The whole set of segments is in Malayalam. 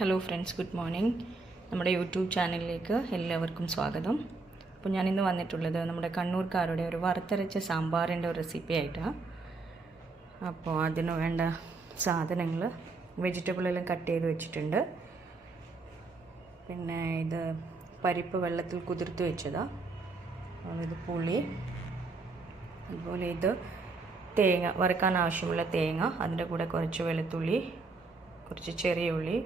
Hello friends, good morning. നമ്മുടെ യൂട്യൂബ് ചാനലിലേക്ക് എല്ലാവർക്കും സ്വാഗതം. അപ്പോൾ ഞാനിന്ന് വന്നിട്ടുള്ളത് നമ്മുടെ കണ്ണൂർക്കാരുടെ ഒരു വറുത്തരച്ച സാമ്പാറിൻ്റെ ഒരു റെസിപ്പി ആയിട്ടാണ്. അപ്പോൾ അതിന് വേണ്ട സാധനങ്ങൾ, വെജിറ്റബിളെല്ലാം കട്ട് ചെയ്ത് വെച്ചിട്ടുണ്ട്. പിന്നെ ഇത് പരിപ്പ് വെള്ളത്തിൽ കുതിർത്ത് വെച്ചതാണ്. ഇത് പുളി, അതുപോലെ ഇത് തേങ്ങ, വറുക്കാൻ ആവശ്യമുള്ള തേങ്ങ, അതിൻ്റെ കൂടെ കുറച്ച് വെളുത്തുള്ളി, കുറച്ച് ചെറിയ ഉള്ളി,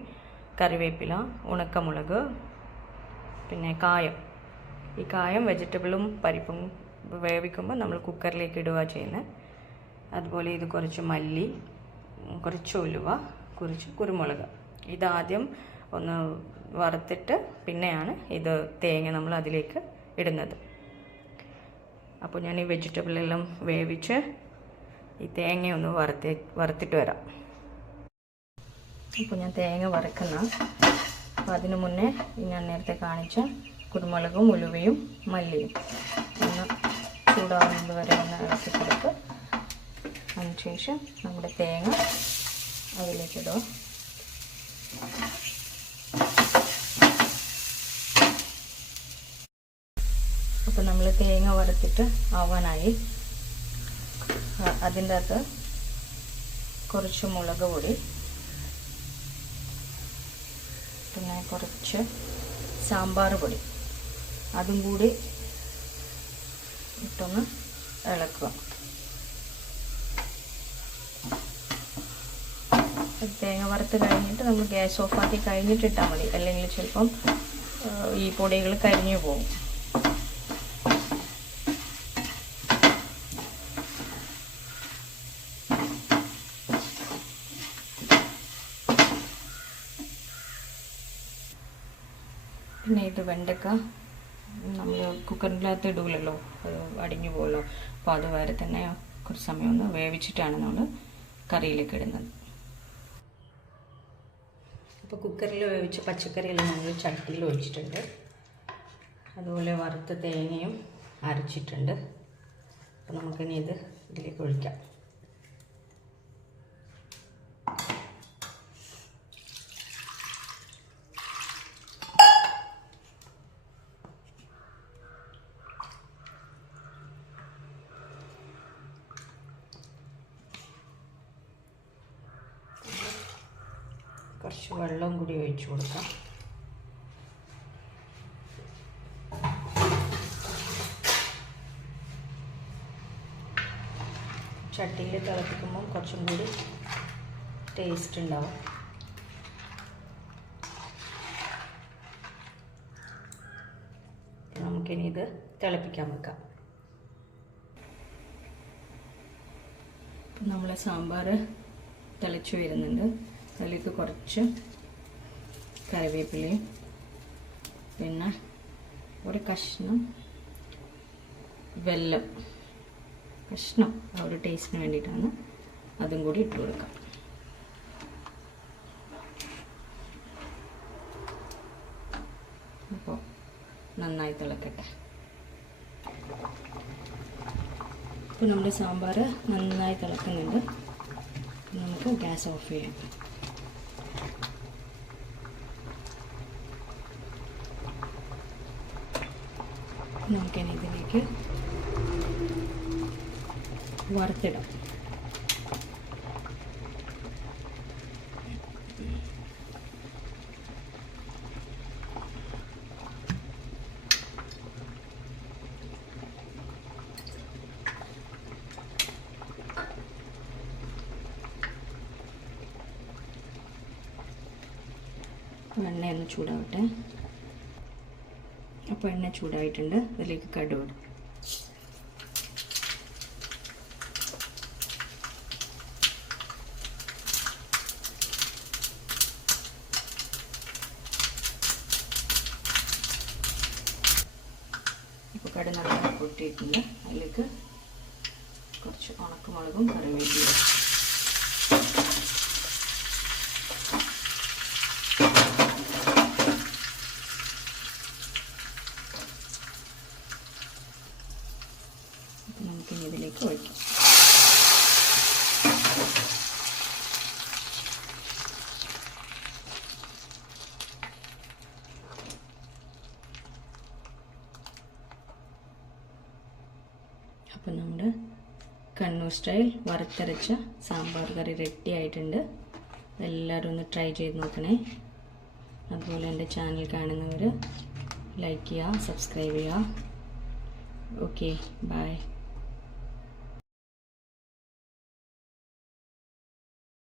കറിവേപ്പില, ഉണക്കമുളക്, പിന്നെ കായം. ഈ കായം വെജിറ്റബിളും പരിപ്പും വേവിക്കുമ്പോൾ നമ്മൾ കുക്കറിലേക്ക് ഇടുക ചെയ്യുന്നത്. അതുപോലെ ഇത് കുറച്ച് മല്ലി, കുറച്ച് ഉലുവ, കുറച്ച് കുരുമുളക്. ഇതാദ്യം ഒന്ന് വറുത്തിട്ട് പിന്നെയാണ് ഇത് തേങ്ങ നമ്മൾ അതിലേക്ക് ഇടുന്നത്. അപ്പോൾ ഞാൻ ഈ വെജിറ്റബിളെല്ലാം വേവിച്ച് ഈ തേങ്ങയൊന്ന് വറുത്തിട്ട് വരാം. ഇപ്പോൾ ഞാൻ തേങ്ങ വറുക്കുന്ന, അപ്പോൾ അതിന് മുന്നേ ഞാൻ നേരത്തെ കാണിച്ച കുരുമുളകും ഉലുവയും മല്ലിയും ഒന്ന് ചൂടാവുന്നത് വരെ ഒന്ന് ഇളക്കി കൊടുത്ത് അതിനുശേഷം നമ്മുടെ തേങ്ങ അതിലേക്കിടുക. അപ്പോൾ നമ്മൾ തേങ്ങ വറുത്തിട്ട് ആവാനായി. അതിൻ്റെ അകത്ത് കുറച്ച് മുളക് പൊടി, പിന്നെ കുറച്ച് സാമ്പാർ പൊടി, അതും കൂടി ഇട്ടൊന്ന് ഇളക്കുക. തേങ്ങ വറുത്ത് കഴിഞ്ഞിട്ട് നമ്മൾ ഗ്യാസ് ഓഫാക്കി കഴിഞ്ഞിട്ടിട്ടാൽ മതി, അല്ലെങ്കിൽ ചിലപ്പം ഈ പൊടികൾ കരിഞ്ഞു പോകും. പിന്നെ ഇത് വെണ്ടക്ക നമ്മൾ കുക്കറിനകത്ത് ഇടൂലല്ലോ, അത് അടിഞ്ഞു പോകുമല്ലോ. അപ്പോൾ അത് വരെ തന്നെ കുറച്ച് സമയം ഒന്ന് വേവിച്ചിട്ടാണ് നമ്മൾ കറിയിലേക്ക് ഇടുന്നത്. അപ്പോൾ കുക്കറിൽ വേവിച്ച പച്ചക്കറിയെല്ലാം നമ്മൾ ചട്ടിയിൽ ഒഴിച്ചിട്ടുണ്ട്. അതുപോലെ വറുത്ത തേങ്ങയും അരച്ചിട്ടുണ്ട്. അപ്പോൾ നമുക്കിനി ഇതിലേക്ക് ഒഴിക്കാം. കുറച്ച് വെള്ളം കൂടി ഒഴിച്ചു കൊടുക്കാം. ചട്ടിയിൽ തിളപ്പിക്കുമ്പം കുറച്ചും കൂടി ടേസ്റ്റ് ഉണ്ടാവും. നമുക്കിനി ഇത് തിളപ്പിക്കാൻ വെക്കാം. ഇപ്പം നമ്മളെ സാമ്പാർ തിളച്ചു വരുന്നുണ്ട്. അതിലേക്ക് കുറച്ച് കറിവേപ്പിലയും പിന്നെ ഒരു കഷ്ണം വെല്ലം, കഷ്ണം ആ ഒരു ടേസ്റ്റിന് വേണ്ടിയിട്ടാണ്, അതും കൂടി ഇട്ട് കൊടുക്കാം. അപ്പോൾ നന്നായി തിളക്കട്ടെ. ഇപ്പോൾ നമ്മുടെ സാമ്പാർ നന്നായി തിളക്കുന്നുണ്ട്. നമുക്ക് ഗ്യാസ് ഓഫ് ചെയ്യാം. നമുക്കിനി ഇതിലേക്ക് വറുത്തിടാം. എണ്ണയൊന്ന് ചൂടാവട്ടെ. അപ്പോൾ എണ്ണ ചൂടായിട്ടുണ്ട്. അതിലേക്ക് കടുക്, ഇപ്പോൾ കടുക് നന്നായി പൊട്ടിയിട്ടുണ്ട്. അതിലേക്ക് കുറച്ച് ഉണക്കമുളകും കറിവേപ്പിലയും. നമുക്കിനി ഇതിലേക്ക് ഒഴിക്കാം. അപ്പോൾ നമ്മുടെ കണ്ണൂർ സ്റ്റൈൽ വറുത്തരച്ച സാമ്പാർ കറി റെഡി ആയിട്ടുണ്ട്. എല്ലാവരും ഒന്ന് ട്രൈ ചെയ്ത് നോക്കണേ. അതുപോലെ എൻ്റെ ചാനൽ കാണുന്നവർ ലൈക്ക് ചെയ്യുക, സബ്സ്ക്രൈബ് ചെയ്യുക. Okay, by.